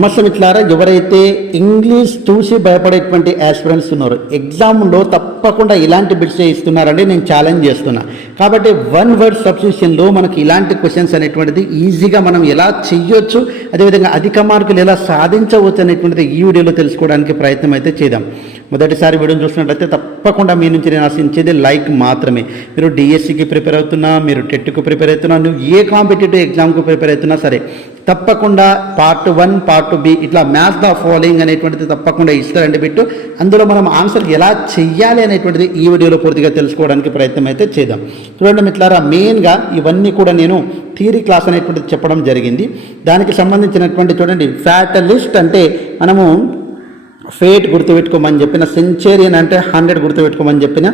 నమస్తే ఎవరైతే ఇంగ్లీష్ చూసి భయపడేటువంటి ఆస్పిరెంట్స్ ఉన్నారు ఎగ్జామ్లో తప్పకుండా ఇలాంటి బిట్స్ ఇస్తున్నారండి నేను ఛాలెంజ్ చేస్తున్నా. కాబట్టి వన్ వర్డ్ సబ్స్టిట్యూషన్లో మనకి ఇలాంటి క్వశ్చన్స్ అనేటువంటిది ఈజీగా మనం ఎలా చెయ్యొచ్చు అదేవిధంగా అధిక మార్కులు ఎలా సాధించవచ్చు అనేటువంటిది ఈ వీడియోలో తెలుసుకోవడానికి ప్రయత్నం అయితే చేద్దాం. మొదటిసారి వీడియోని చూసినట్లయితే తప్పకుండా మీ నుంచి నేను ఆశించేది లైక్ మాత్రమే. మీరు డిఎస్సికి ప్రిపేర్ అవుతున్నా మీరు టెట్కు ప్రిపేర్ అవుతున్నా నువ్వు ఏ కాంపిటేటివ్ ఎగ్జామ్కు ప్రిపేర్ అవుతున్నా సరే తప్పకుండా పార్ట్ వన్ పార్ట్ బి ఇట్లా మ్యాథ్స్ ద ఫాలోయింగ్ అనేటువంటిది తప్పకుండా ఇస్తారండి బిట్టు. అందులో మనం ఆన్సర్ ఎలా చెయ్యాలి అనేటువంటిది ఈ వీడియోలో పూర్తిగా తెలుసుకోవడానికి ప్రయత్నం అయితే చేద్దాం. చూడండి మిట్లారా మెయిన్గా ఇవన్నీ కూడా నేను థియరీ క్లాస్ అనేటువంటిది చెప్పడం జరిగింది. దానికి సంబంధించినటువంటి చూడండి ఫ్యాటలిస్ట్ అంటే మనము ఫేట్ గుర్తుపెట్టుకోమని చెప్పిన సెంచేరియన్ అంటే హండ్రెడ్ గుర్తుపెట్టుకోమని చెప్పిన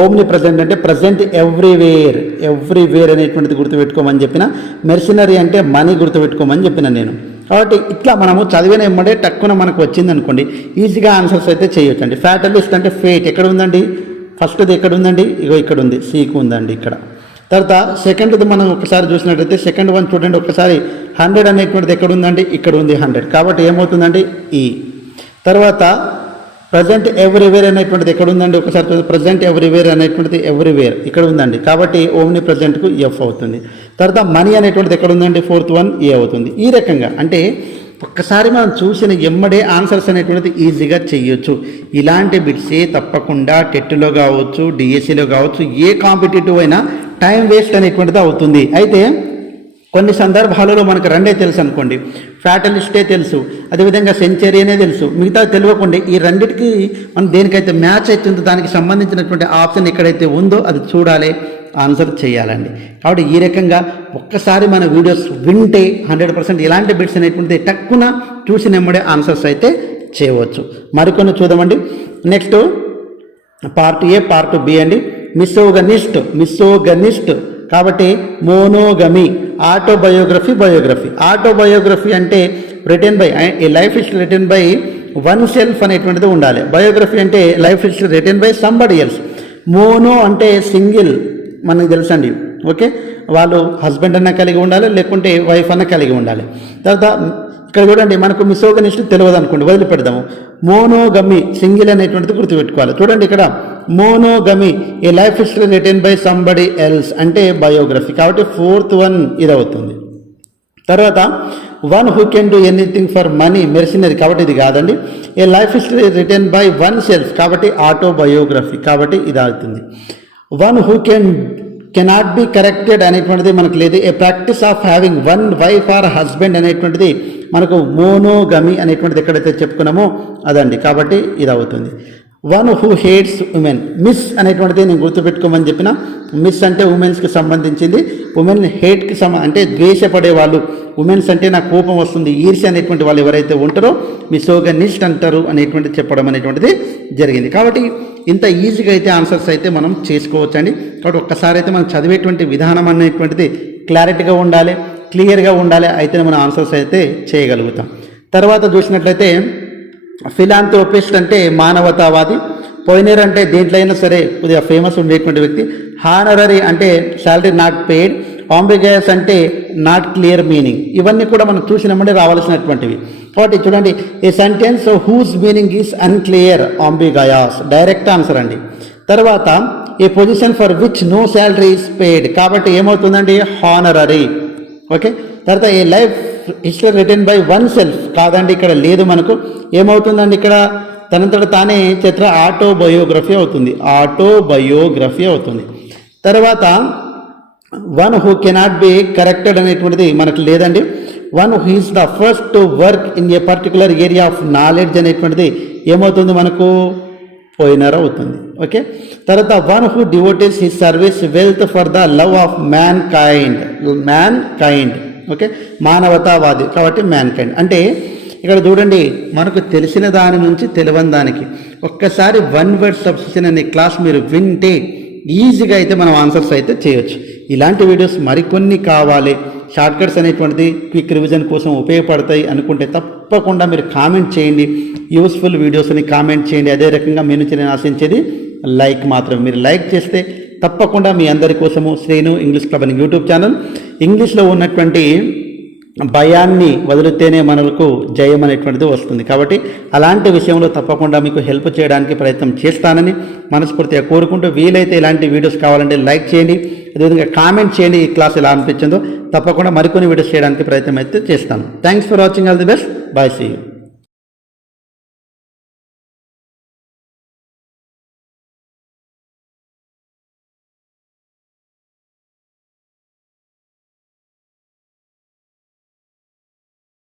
ఓమ్ని ప్రజెంట్ అంటే ప్రజెంట్ ఎవ్రీవేర్ ఎవ్రీవేర్ అనేటువంటిది గుర్తుపెట్టుకోమని చెప్పిన మెర్సినరీ అంటే మనీ గుర్తుపెట్టుకోమని చెప్పిన నేను. కాబట్టి ఇట్లా మనము చదివిన ఇమ్మడే టక్కున మనకు వచ్చింది అనుకోండి ఈజీగా ఆన్సర్స్ అయితే చేయొచ్చు అండి ఫ్యాటలిస్ట్ అంటే ఫేట్ ఎక్కడ ఉందండి? ఫస్ట్ది ఎక్కడ ఉందండి? ఇగో ఇక్కడ ఉంది. సీకు ఉందండి ఇక్కడ. తర్వాత సెకండ్ది మనం ఒకసారి చూసినట్టయితే సెకండ్ వన్ చూడండి ఒకసారి హండ్రెడ్ అనేటువంటిది ఎక్కడ ఉందండి? ఇక్కడ ఉంది హండ్రెడ్. కాబట్టి ఏమవుతుందండి? ఈ తర్వాత ప్రజెంట్ ఎవ్రీవేర్ అనేటువంటిది ఎక్కడ ఉందండి ఒకసారి ప్రజెంట్ ఎవ్రీవేర్ అనేటువంటిది ఎవ్రీవేర్ ఇక్కడ ఉందండి కాబట్టి ఓమ్ని ప్రజెంట్కు ఎఫ్ అవుతుంది. తర్వాత మనీ అనేటువంటిది ఎక్కడ ఉందండి ఫోర్త్ వన్ ఏ e అవుతుంది. ఈ రకంగా అంటే ఒక్కసారి మనం చూసిన ఎమ్మడే ఆన్సర్స్ అనేటువంటిది ఈజీగా చేయొచ్చు. ఇలాంటి బిట్సే తప్పకుండా టెట్లో కావచ్చు డిఎస్సిలో కావచ్చు ఏ కాంపిటేటివ్ అయినా టైం వేస్ట్ అనేటువంటిది అవుతుంది. అయితే కొన్ని సందర్భాలలో మనకు రెండే తెలుసు అనుకోండి. ఫ్యాటలిస్టే తెలుసు అదేవిధంగా సెంచరీనే తెలుసు. మిగతా తెలియకుండా ఈ రెండిటికి మనం దేనికైతే మ్యాచ్ అవుతుందో దానికి సంబంధించినటువంటి ఆప్షన్ ఎక్కడైతే ఉందో అది చూడాలి ఆన్సర్ చేయాలండి. కాబట్టి ఈ రకంగా ఒక్కసారి మన వీడియోస్ వింటే హండ్రెడ్ పర్సెంట్ ఇలాంటి బిట్స్ అనేటువంటిది టక్కున చూసి నెమ్మడే ఆన్సర్స్ అయితే చేయవచ్చు. మరికొన్ని చూద్దామండి. Next part A part B అండి. మిస్సోగనిస్ట్ మిస్సోగనిస్ట్ కాబట్టి మోనోగమి. Autobiography biography. ఆటోబయోగ్రఫీ అంటే రిటర్న్ బై ఈ life history written by one self అనేటువంటిది ఉండాలి. బయోగ్రఫీ అంటే life history written by somebody else mono అంటే సింగిల్ మనకు తెలుసండి. ఓకే? వాళ్ళు హస్బెండ్ అన్న కలిగి ఉండాలి లేకుంటే వైఫ్ అన్న కలిగి ఉండాలి. తర్వాత ఇక్కడ చూడండి మనకు మిసోగనిస్ట్ తెలియదు అనుకోండి వదిలిపెడదాము. మోనోగమ్మి సింగిల్ అనేటువంటిది గుర్తుపెట్టుకోవాలి. చూడండి ఇక్కడ monogamy. A life history written by somebody else అంటే బయోగ్రఫీ. కాబట్టి ఫోర్త్ వన్ ఇది అవుతుంది తర్వాత one who can do anything for money mercenary. కాబట్టి ఇది కాదండి. A life history written by one self. కాబట్టి ఆటోబయోగ్రఫీ. కాబట్టి ఇది అవుతుంది one who can cannot be corrected అనేటువంటిది మనకు లేదు. A practice of having one wife or husband అనేటువంటిది మనకు మోనోగమి అనేటువంటిది ఎక్కడైతే చెప్పుకున్నామో అదండి. కాబట్టి ఇది అవుతుంది one who hates women miss అనేటువంటిది నేను గుర్తుపెట్టుకోమని చెప్పిన. మిస్ అంటే ఉమెన్స్కి సంబంధించింది. ఉమెన్ హేట్కి సమ అంటే ద్వేషపడే వాళ్ళు ఉమెన్స్ అంటే నాకు కోపం వస్తుంది. ఈర్ష్య అనేటువంటి వాళ్ళు ఎవరైతే ఉంటారో మిసోగనిస్ట్ అంటారు అనేటువంటి చెప్పడం అనేటువంటిది జరిగింది. కాబట్టి ఇంత ఈజీగా అయితే ఆన్సర్స్ అయితే మనం చేసుకోవచ్చండి. కాబట్టి ఒక్కసారి అయితే మనం చదివేటువంటి విధానం అనేటువంటిది క్లారిటీగా ఉండాలి క్లియర్గా ఉండాలి. అయితే మనం ఆన్సర్స్ అయితే చేయగలుగుతాం. తర్వాత చూసినట్లయితే ఫిలాంథ్రోపిస్ట్ అంటే మానవతావాది పోయినర్ అంటే దేంట్లో అయినా సరే కొద్దిగా ఫేమస్ ఉండేటువంటి వ్యక్తి. హానరరీ అంటే శాలరీ నాట్ పెయిడ్ ఆంబిగయస్ అంటే నాట్ క్లియర్ మీనింగ్ ఇవన్నీ కూడా మనం చూసినామంటే రావాల్సినటువంటివి. కాబట్టి చూడండి a sentence whose meaning is unclear ambiguous direct answer అండి. తర్వాత a position for which no salary is paid కాబట్టి ఏమవుతుందండి? హానరరీ ఓకే తర్వాత a life history written by one self కాదండి ఇక్కడ లేదు మనకు. ఏమవుతుందండి ఇక్కడ? తనంతట తానే చిత్ర ఆటోబయోగ్రఫీ అవుతుంది. ఆటోబయోగ్రఫీ అవుతుంది. తర్వాత one who cannot be corrected అనేటువంటిది మనకు లేదండి. One who is the first to work in a particular area of knowledge అనేటువంటిది ఏమవుతుంది మనకు? పోయినర్ అవుతుంది. ఓకే తర్వాత one who devotes his service wealth for the love of mankind mankind okay? మానవతావాది కాబట్టి man kind అంటే ఇక్కడ చూడండి మనకు తెలిసిన దాని నుంచి తెలియని దానికి. ఒక్కసారి వన్ వర్డ్ సబ్స్టిట్యూషన్ అనే క్లాస్ మీరు వింటే ఈజీగా అయితే మనం ఆన్సర్స్ అయితే చేయొచ్చు. ఇలాంటి వీడియోస్ మరికొన్ని కావాలి. షార్ట్కట్స్ అనేటువంటిది క్విక్ రివిజన్ కోసం ఉపయోగపడతాయి అనుకుంటే తప్పకుండా మీరు కామెంట్ చేయండి. యూస్ఫుల్ వీడియోస్ని కామెంట్ చేయండి. అదే రకంగా మీ నుంచి నేను ఆశించేది లైక్ మాత్రం మీరు లైక్ చేస్తే తప్పకుండా మీ అందరి కోసము శ్రేణు ఇంగ్లీష్ క్లబ్ అని యూట్యూబ్ ఛానల్. ఇంగ్లీష్లో ఉన్నటువంటి భయాన్ని వదిలితేనే మనకు జయం అనేటువంటిది వస్తుంది. కాబట్టి అలాంటి విషయంలో తప్పకుండా మీకు హెల్ప్ చేయడానికి ప్రయత్నం చేస్తానని మనస్ఫూర్తిగా కోరుకుంటూ వీలైతే ఇలాంటి వీడియోస్ కావాలంటే లైక్ చేయండి అదేవిధంగా కామెంట్ చేయండి ఈ క్లాస్ ఎలా అనిపించిందో తప్పకుండా మరికొన్ని వీడియోస్ చేయడానికి ప్రయత్నం అయితే చేస్తాను. Thanks for watching all the best bye see you